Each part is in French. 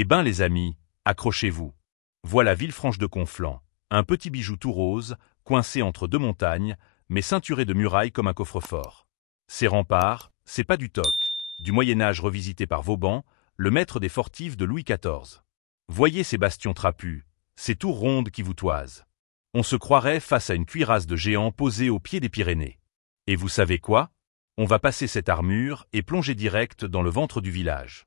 Eh ben les amis, accrochez-vous. Voilà Villefranche de Conflans, un petit bijou tout rose, coincé entre deux montagnes, mais ceinturé de murailles comme un coffre-fort. Ces remparts, c'est pas du toc, du Moyen-Âge revisité par Vauban, le maître des fortifs de Louis XIV. Voyez ces bastions trapus, ces tours rondes qui vous toisent. On se croirait face à une cuirasse de géant posée au pied des Pyrénées. Et vous savez quoi? On va passer cette armure et plonger direct dans le ventre du village.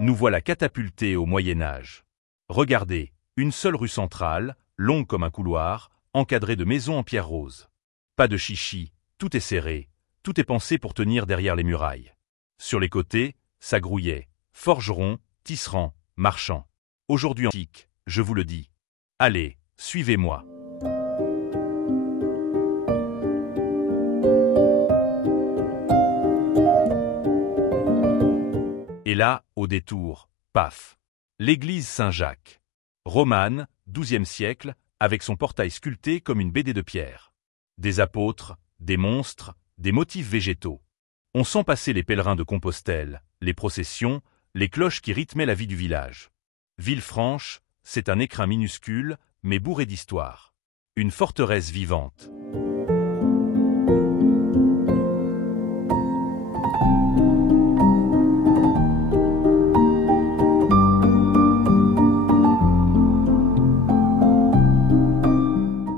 Nous voilà catapultés au Moyen-Âge. Regardez, une seule rue centrale, longue comme un couloir, encadrée de maisons en pierre rose. Pas de chichi, tout est serré, tout est pensé pour tenir derrière les murailles. Sur les côtés, ça grouillait, forgerons, tisserands, marchands. Aujourd'hui antique, je vous le dis. Allez, suivez-moi. Et là, au détour, paf, l'église Saint-Jacques. Romane, XIIe siècle, avec son portail sculpté comme une BD de pierre. Des apôtres, des monstres, des motifs végétaux. On sent passer les pèlerins de Compostelle, les processions, les cloches qui rythmaient la vie du village. Villefranche, c'est un écrin minuscule, mais bourré d'histoire. Une forteresse vivante.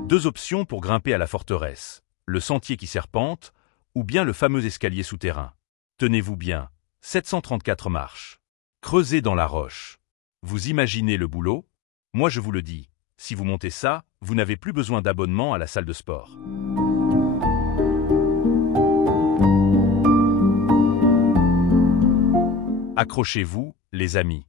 Deux options pour grimper à la forteresse, le sentier qui serpente, ou bien le fameux escalier souterrain. Tenez-vous bien, 734 marches. Creusées dans la roche. Vous imaginez le boulot? Moi je vous le dis, si vous montez ça, vous n'avez plus besoin d'abonnement à la salle de sport. Accrochez-vous, les amis.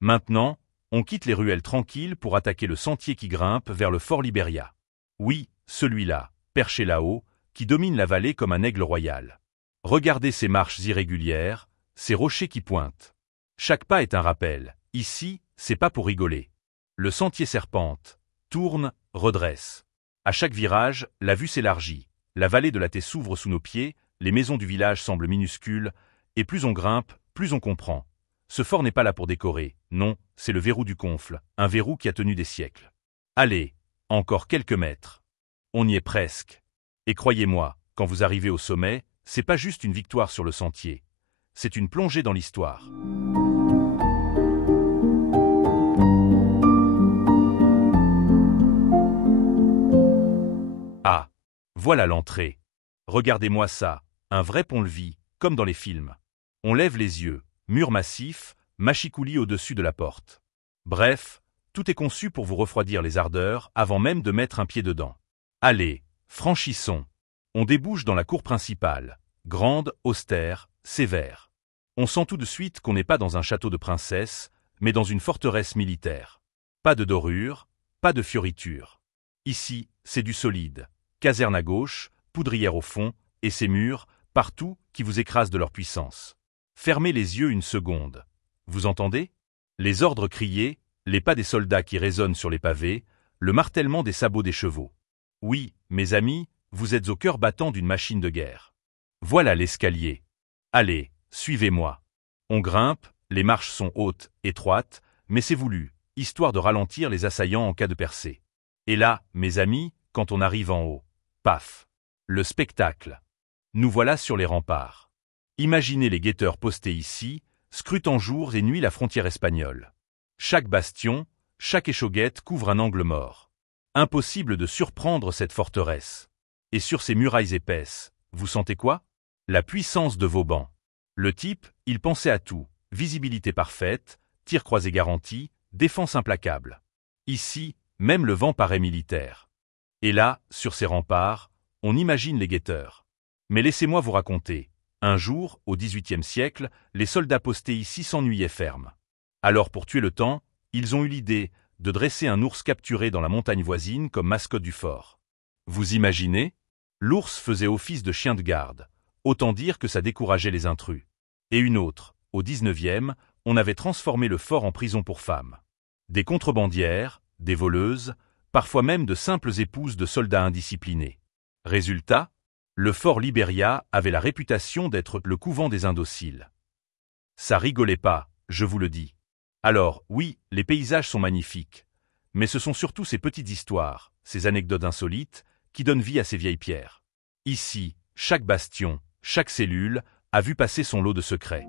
Maintenant, on quitte les ruelles tranquilles pour attaquer le sentier qui grimpe vers le fort Libéria. Oui, celui-là, perché là-haut, qui domine la vallée comme un aigle royal. Regardez ces marches irrégulières, ces rochers qui pointent. Chaque pas est un rappel. Ici, c'est pas pour rigoler. Le sentier serpente, tourne, redresse. À chaque virage, la vue s'élargit. La vallée de la Thé s'ouvre sous nos pieds, les maisons du village semblent minuscules, et plus on grimpe, plus on comprend. Ce fort n'est pas là pour décorer, non, c'est le verrou du Confle, un verrou qui a tenu des siècles. Allez, encore quelques mètres. On y est presque. Et croyez-moi, quand vous arrivez au sommet, c'est pas juste une victoire sur le sentier. C'est une plongée dans l'histoire. Ah, voilà l'entrée. Regardez-moi ça, un vrai pont-levis, comme dans les films. On lève les yeux, mur massif, machicoulis au-dessus de la porte. Bref, tout est conçu pour vous refroidir les ardeurs avant même de mettre un pied dedans. Allez, franchissons. On débouche dans la cour principale, grande, austère, sévère. On sent tout de suite qu'on n'est pas dans un château de princesse, mais dans une forteresse militaire. Pas de dorure, pas de fioritures. Ici, c'est du solide. Caserne à gauche, poudrière au fond, et ces murs, partout, qui vous écrasent de leur puissance. Fermez les yeux une seconde. Vous entendez? Les ordres criés, les pas des soldats qui résonnent sur les pavés, le martèlement des sabots des chevaux. Oui, mes amis, vous êtes au cœur battant d'une machine de guerre. Voilà l'escalier. Allez, suivez-moi. On grimpe, les marches sont hautes, étroites, mais c'est voulu, histoire de ralentir les assaillants en cas de percée. Et là, mes amis, quand on arrive en haut, paf, le spectacle. Nous voilà sur les remparts. Imaginez les guetteurs postés ici, scrutant jour et nuit la frontière espagnole. Chaque bastion, chaque échauguette couvre un angle mort. Impossible de surprendre cette forteresse. Et sur ces murailles épaisses, vous sentez quoi? La puissance de Vauban. Le type, il pensait à tout. Visibilité parfaite, tir croisé garanti, défense implacable. Ici, même le vent paraît militaire. Et là, sur ces remparts, on imagine les guetteurs. Mais laissez-moi vous raconter. Un jour, au XVIIIe siècle, les soldats postés ici s'ennuyaient ferme. Alors pour tuer le temps, ils ont eu l'idée de dresser un ours capturé dans la montagne voisine comme mascotte du fort. Vous imaginez? L'ours faisait office de chien de garde. Autant dire que ça décourageait les intrus. Et une autre, au XIXe, on avait transformé le fort en prison pour femmes. Des contrebandières, des voleuses, parfois même de simples épouses de soldats indisciplinés. Résultat, le fort Liberia avait la réputation d'être le couvent des indociles. Ça rigolait pas, je vous le dis. Alors, oui, les paysages sont magnifiques, mais ce sont surtout ces petites histoires, ces anecdotes insolites, qui donnent vie à ces vieilles pierres. Ici, chaque bastion, chaque cellule, a vu passer son lot de secrets.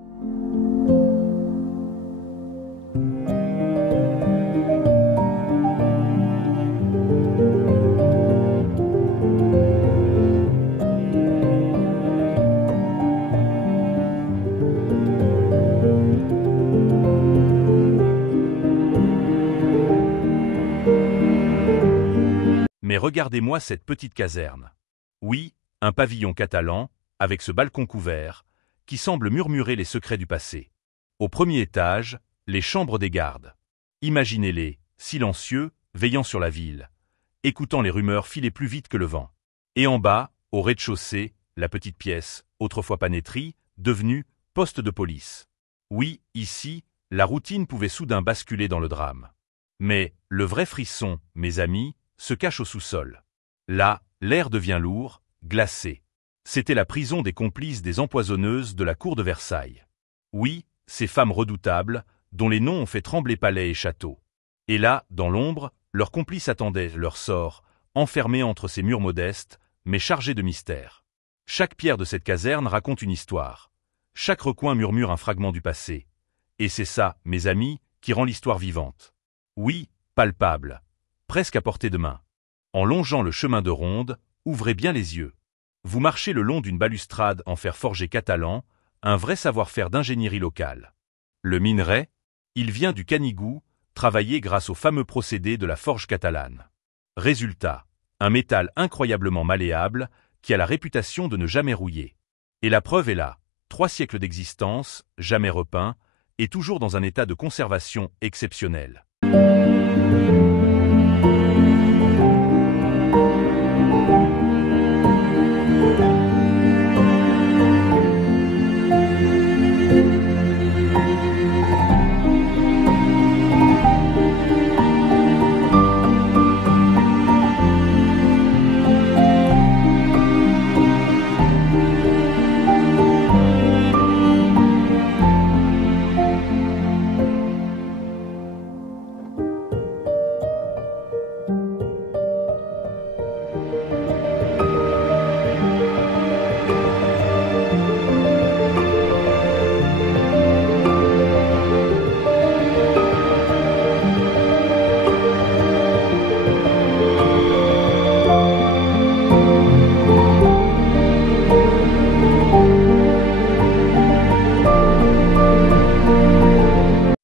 Mais regardez-moi cette petite caserne. Oui, un pavillon catalan, avec ce balcon couvert, qui semble murmurer les secrets du passé. Au premier étage, les chambres des gardes. Imaginez-les, silencieux, veillant sur la ville, écoutant les rumeurs filer plus vite que le vent. Et en bas, au rez-de-chaussée, la petite pièce, autrefois panéterie, devenue poste de police. Oui, ici, la routine pouvait soudain basculer dans le drame. Mais le vrai frisson, mes amis, se cache au sous-sol. Là, l'air devient lourd, glacé. C'était la prison des complices des empoisonneuses de la cour de Versailles. Oui, ces femmes redoutables, dont les noms ont fait trembler palais et châteaux. Et là, dans l'ombre, leurs complices attendaient leur sort, enfermés entre ces murs modestes, mais chargés de mystères. Chaque pierre de cette caserne raconte une histoire. Chaque recoin murmure un fragment du passé. Et c'est ça, mes amis, qui rend l'histoire vivante. Oui, palpable, presque à portée de main. En longeant le chemin de ronde, ouvrez bien les yeux. Vous marchez le long d'une balustrade en fer forgé catalan, un vrai savoir-faire d'ingénierie locale. Le minerai, il vient du Canigou, travaillé grâce au fameux procédé de la forge catalane. Résultat, un métal incroyablement malléable qui a la réputation de ne jamais rouiller. Et la preuve est là, 3 siècles d'existence, jamais repeint, et toujours dans un état de conservation exceptionnel.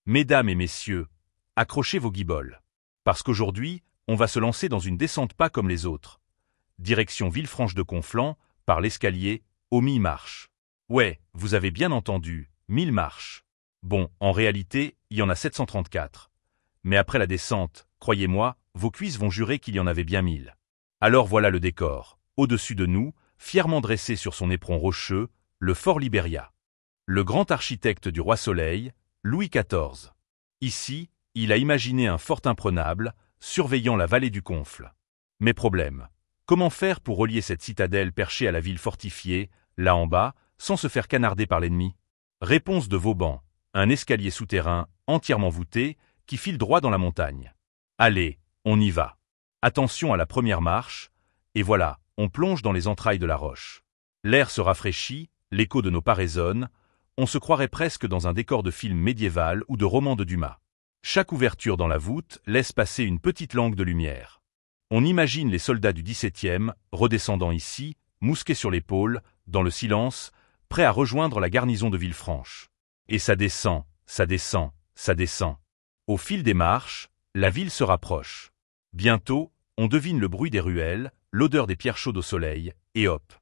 Mesdames et messieurs, accrochez vos guiboles. Parce qu'aujourd'hui, on va se lancer dans une descente pas comme les autres. Direction Villefranche-de-Conflans, par l'escalier, aux 1000 marches. Ouais, vous avez bien entendu, 1000 marches. Bon, en réalité, il y en a 734. Mais après la descente, croyez-moi, vos cuisses vont jurer qu'il y en avait bien 1000. Alors voilà le décor. Au-dessus de nous, fièrement dressé sur son éperon rocheux, le fort Liberia. Le grand architecte du roi Soleil, Louis XIV. Ici, il a imaginé un fort imprenable, surveillant la vallée du Confle. Mais problème, comment faire pour relier cette citadelle perchée à la ville fortifiée, là en bas, sans se faire canarder par l'ennemi? Réponse de Vauban, un escalier souterrain, entièrement voûté, qui file droit dans la montagne. Allez, on y va. Attention à la première marche, et voilà, on plonge dans les entrailles de la roche. L'air se rafraîchit, l'écho de nos pas résonne, on se croirait presque dans un décor de film médiéval ou de roman de Dumas. Chaque ouverture dans la voûte laisse passer une petite langue de lumière. On imagine les soldats du XVIIe, redescendant ici, mousquets sur l'épaule, dans le silence, prêts à rejoindre la garnison de Villefranche. Et ça descend, ça descend, ça descend. Au fil des marches, la ville se rapproche. Bientôt, on devine le bruit des ruelles, l'odeur des pierres chaudes au soleil, et hop.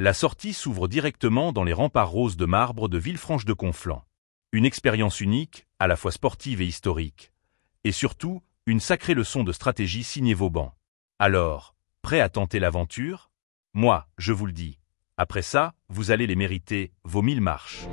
La sortie s'ouvre directement dans les remparts roses de marbre de Villefranche-de-Conflans. Une expérience unique, à la fois sportive et historique. Et surtout, une sacrée leçon de stratégie signée Vauban. Alors, prêt à tenter l'aventure? Moi, je vous le dis. Après ça, vous allez les mériter, vos 1000 marches.